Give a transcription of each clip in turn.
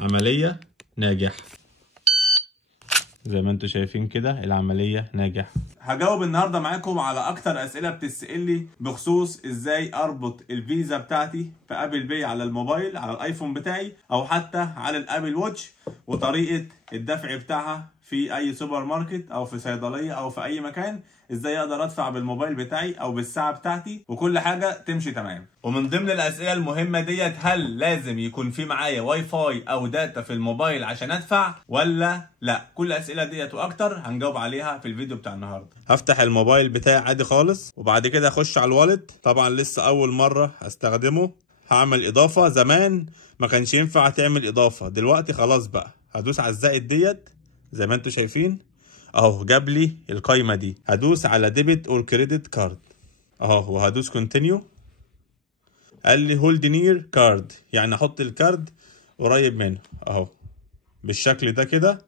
عملية ناجحة. زي ما انتوا شايفين كده العملية ناجحة. هجاوب النهاردة معاكم على اكتر اسئلة بتتسأل لي بخصوص ازاي اربط الفيزا بتاعتي في ابل باي على الموبايل على الايفون بتاعي او حتى على الابل واتش، وطريقة الدفع بتاعها في اي سوبر ماركت او في صيدلية او في اي مكان. ازاي اقدر ادفع بالموبايل بتاعي او بالساعة بتاعتي وكل حاجة تمشي تمام. ومن ضمن الاسئلة المهمة ديت، هل لازم يكون في معايا واي فاي او داتا في الموبايل عشان ادفع ولا لا؟ كل الاسئلة ديت واكتر هنجاوب عليها في الفيديو بتاع النهاردة. هفتح الموبايل بتاعي عادي خالص، وبعد كده اخش على الوالت. طبعا لسه اول مرة استخدمه، هعمل اضافة. زمان ما كانش ينفع تعمل اضافة، دلوقتي خلاص بقى. هدوس على الزائد ديت زي ما انتوا شايفين اهو، جاب لي القايمه دي. هدوس على ديبت اور كريدت كارد اهو، وهدوس كونتينيو. قال لي هولد نير كارد، يعني احط الكارد قريب منه اهو بالشكل ده كده.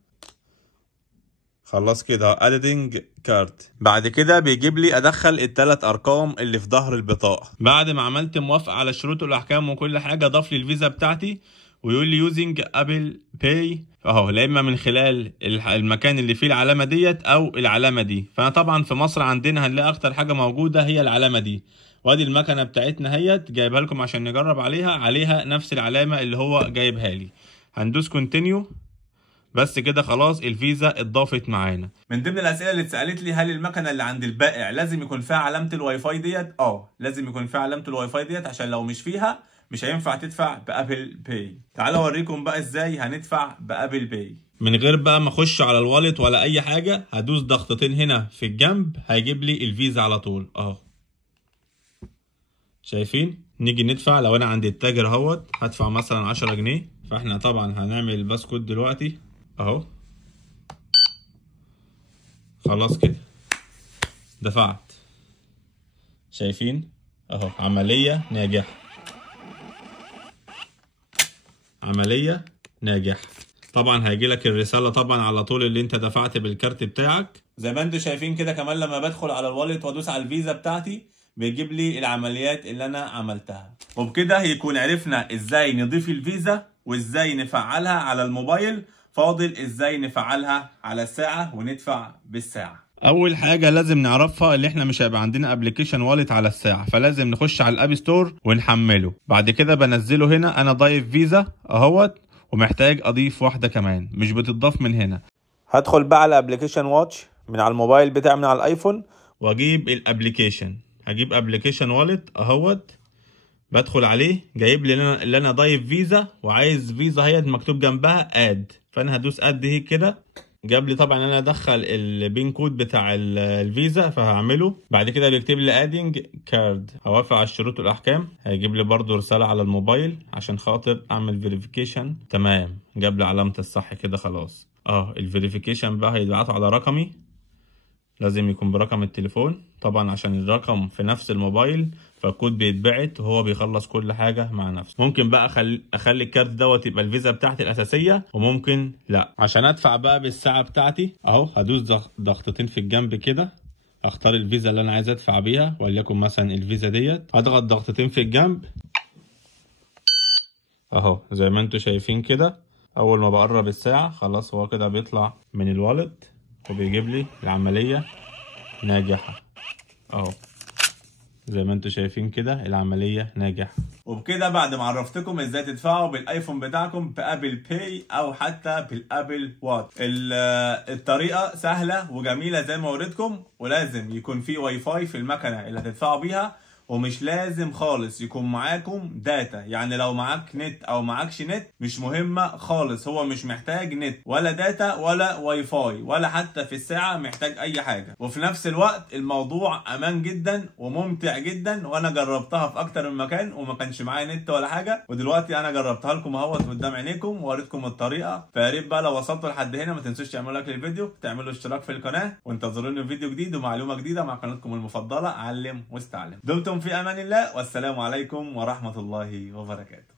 خلاص كده ادينج كارد. بعد كده بيجيب لي ادخل الثلاث ارقام اللي في ظهر البطاقه. بعد ما عملت موافقه على الشروط والاحكام وكل حاجه، ضاف لي الفيزا بتاعتي ويقول لي يوزنج ابل باي اهو، لا اما من خلال المكان اللي فيه العلامه ديت او العلامه دي. فانا طبعا في مصر عندنا هنلاقي اكتر حاجه موجوده هي العلامه دي، وادي المكنه بتاعتنا هيت جايبها لكم عشان نجرب عليها نفس العلامه اللي هو جايبها لي. هندوس كونتينيو بس كده. خلاص الفيزا اتضافت معانا. من ضمن الاسئله اللي اتسالت لي، هل المكنه اللي عند البائع لازم يكون فيها علامه الواي فاي ديت؟ لازم يكون فيها علامه الواي فاي ديت، عشان لو مش فيها مش هينفع تدفع بابل باي. تعالوا اوريكم بقى ازاي هندفع بابل باي من غير بقى ما اخش على الوالت ولا اي حاجه. هدوس ضغطتين هنا في الجنب هيجيب لي الفيزا على طول اهو. شايفين؟ نيجي ندفع. لو انا عند التاجر اهوت هدفع مثلا 10 جنيه، فاحنا طبعا هنعمل الباسكود دلوقتي اهو. خلاص كده دفعت. شايفين اهو، عملية ناجحة. عملية ناجحة. طبعا هيجي لك الرسالة طبعا على طول اللي انت دفعت بالكارت بتاعك زي ما انتوا شايفين كده. كمان لما بدخل على الوالت وادوس على الفيزا بتاعتي بيجيب لي العمليات اللي انا عملتها. وبكده يكون عرفنا ازاي نضيف الفيزا وازاي نفعلها على الموبايل. فاضل ازاي نفعلها على الساعة وندفع بالساعة. اول حاجه لازم نعرفها اللي احنا مش هيبقى عندنا ابلكيشن والت على الساعه، فلازم نخش على الاب ستور ونحمله. بعد كده بنزله هنا. انا ضايف فيزا اهوت، ومحتاج اضيف واحده كمان مش بتضاف من هنا. هدخل بقى على ابلكيشن واتش من على الموبايل بتاعي من على الايفون، واجيب الابلكيشن. هجيب ابلكيشن والت اهوت، بدخل عليه جايب لي اللي انا ضايف فيزا وعايز فيزا هي مكتوب جنبها اد. فانا هدوس اد هيك كده. جاب لي طبعا انا ادخل البين كود بتاع الفيزا فهعمله. بعد كده بيكتب لي ادينج كارد، هوافق على الشروط والاحكام. هيجيب لي برضو رساله على الموبايل عشان خاطر اعمل فيريفيكيشن. تمام، جاب لي علامه الصح كده. خلاص الفيريفيكيشن بقى هيتبعتوا على رقمي، لازم يكون برقم التليفون طبعا عشان الرقم في نفس الموبايل، فالكود بيتبعت وهو بيخلص كل حاجة مع نفسه. ممكن بقى اخلي الكارت دوت يبقى الفيزا بتاعتي الاساسية، وممكن لا. عشان ادفع بقى بالساعة بتاعتي اهو، هدوس ضغطتين في الجنب كده، اختار الفيزا اللي انا عايز ادفع بيها، وليكن مثلا الفيزا ديت. هضغط ضغطتين في الجنب اهو زي ما انتوا شايفين كده. اول ما بقرب الساعة خلاص هو كده بيطلع من الوالت وبيجيب لي العملية ناجحة اهو. زي ما انتوا شايفين كده العملية ناجحة. وبكده بعد ما عرفتكم ازاي تدفعوا بالايفون بتاعكم بابل باي او حتى بالابل واتش، الطريقة سهلة وجميلة زي ما وريتكم. ولازم يكون في واي فاي في المكنة اللي هتدفعوا بيها، ومش لازم خالص يكون معاكم داتا. يعني لو معاك نت او معاكش نت مش مهمة خالص، هو مش محتاج نت ولا داتا ولا واي فاي ولا حتى في الساعة محتاج اي حاجة. وفي نفس الوقت الموضوع امان جدا وممتع جدا، وانا جربتها في اكتر من مكان وما كانش معايا نت ولا حاجة، ودلوقتي انا جربتها لكم اهوت قدام عينيكم ووريتكم الطريقة. فيا ريت بقى لو وصلتوا لحد هنا ما تنسوش تعملوا لايك للفيديو، تعملوا اشتراك في القناة، وانتظروني في فيديو جديد ومعلومة جديدة مع قناتكم المفضلة علم واستعلم. دمتم في امان الله، والسلام عليكم ورحمة الله وبركاته.